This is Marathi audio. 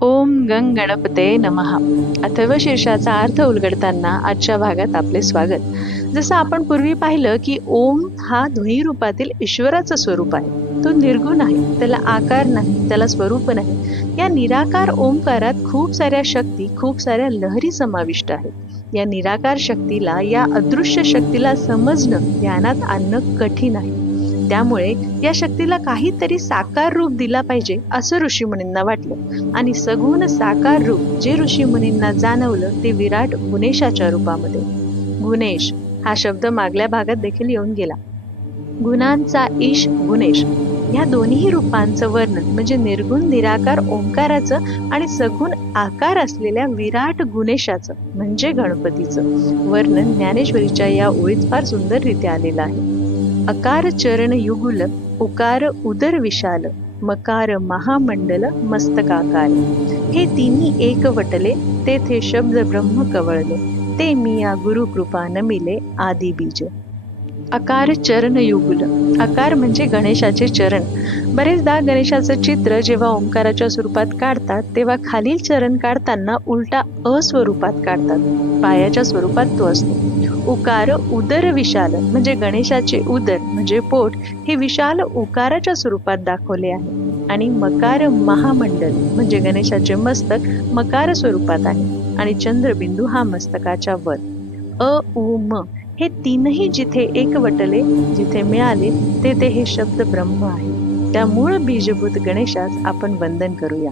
ओम गंग गणपते नमः. अथर्व शीर्षाचा अर्थ उलगडताना आजच्या भागात आपले स्वागत. जसं आपण पूर्वी पाहिलं की ओम हा ध्वनी रूपातील ईश्वराचं स्वरूप आहे. तो निर्गुण आहे, त्याला आकार नाही, त्याला स्वरूप नाही. या निराकार ओंकारात खूप साऱ्या शक्ती, खूप साऱ्या लहरी समाविष्ट आहेत. या निराकार शक्तीला, या अदृश्य शक्तीला समजणं, ध्यानात आणणं कठीण आहे. त्यामुळे या शक्तीला काहीतरी साकार रूप दिला पाहिजे असं ऋषीमुनींना वाटलं आणि सगुण साकार रूप जे ऋषीमुनींना जाणवलं ते विराट गुणेशाच्या रूपामध्ये. गुणेश हा शब्द मागल्या भागात देखील येऊन गेला. गुणांचा ईश गुणेश या दोन्ही रूपांचं वर्णन म्हणजे निर्गुण निराकार ओंकाराचं आणि सगुण आकार असलेल्या विराट गुणेशाचं म्हणजे गणपतीचं वर्णन ज्ञानेश्वरीच्या या ओळीत फार सुंदररीत्या आलेलं आहे. अकार चरण युगुल, उकार उदर विशाल, मकार महामंडल मस्तकाकार. हे तिन्ही एकवटले, तेथे शब्द ब्रह्म कवळले, ते मिया गुरु कृपा नमिले आदी बीज. आकार चरण युगुल. आकार म्हणजे गणेशाचे चरण. बरेचदा गणेशाचं चित्र जेव्हा ओंकाराच्या स्वरूपात काढतात तेव्हा खालील चरण काढताना उलटा अस्वरूपात काढतात. पायाच्या स्वरूपात तो असतो. उकार उदर विशाल म्हणजे गणेशाचे उदर म्हणजे पोट हे विशाल उकाराच्या स्वरूपात दाखवले आहे. आणि मकार महामंडल म्हणजे गणेशाचे मस्तक मकार स्वरूपात आहे आणि चंद्रबिंदू हा मस्तकाच्या वर. अ उ म हे तीनही जिथे एकवटले, जिथे मिळाले, तेथे हे शब्द ब्रह्म आहे. त्या मूळ बीजभूत गणेशास आपण वंदन करूया.